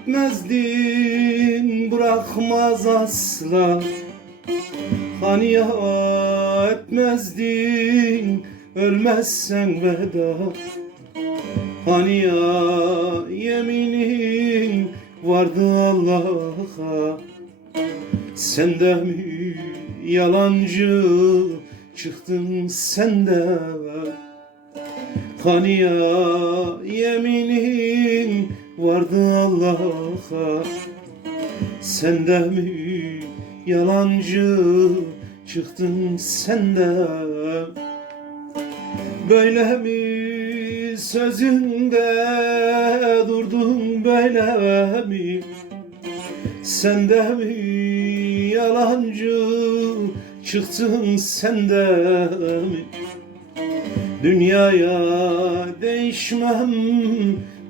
etmezdim bırakmaz asla. Hani ya etmezdin ölmezsen veda. Hani ya yeminin vardı Allah'a. Sen de mi yalancı çıktın sen de? Hani ya yeminin vardı Allah'a Sen de mi yalancı çıktın sen de Böyle mi sözünde durdun böyle mi? Sen de mi yalancı çıktın sen de mi Dünyaya değişmem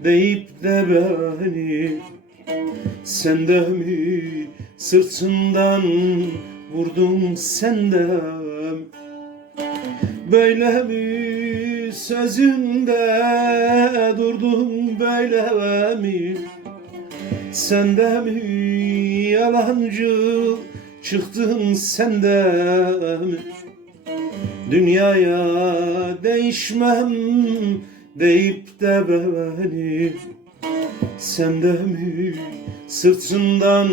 deyip de beni Sen de mi sırtından vurdun sen de? Böyle mi sözünde durdun böyle mi Sen de mi yalancı çıktın sen de mi Dünyaya değişmem deyip de beni Sen de mi sırtından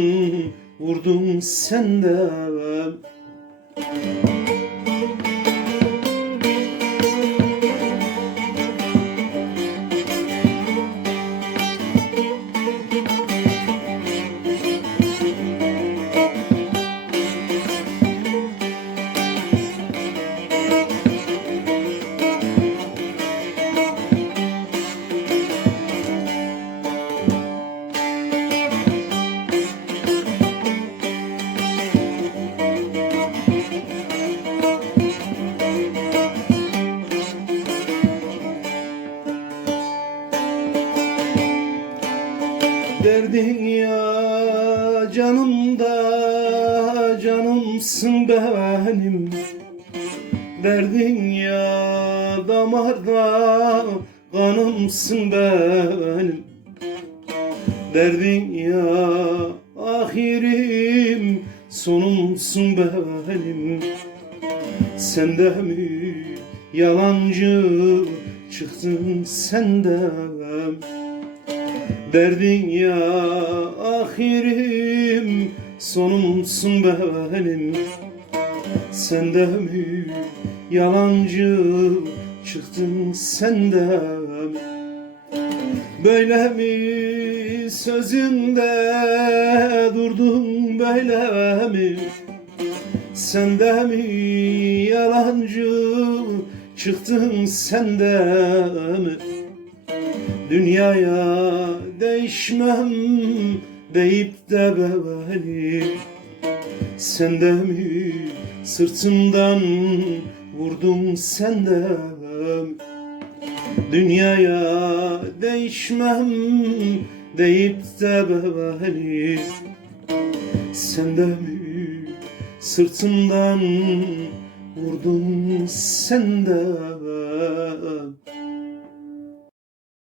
vurdun sen de Derdin ya canımda canımsın benim. Derdin ya damarda kanımsın benim. Derdin ya ahirim sonumsun benim. Sen de mi yalancı çıktın sen de Derdin ya ahirim sonumsun benim. Sen de mi yalancı çıktın sen de mi Böyle mi sözünde durdun böyle mi? Sen de mi yalancı çıktın sen de mi Dünyaya değişmem deyip de beni Sen de mi sırtımdan vurdun sen? Dünyaya değişmem deyip de beni Sen de mi sırtımdan vurdun sen de?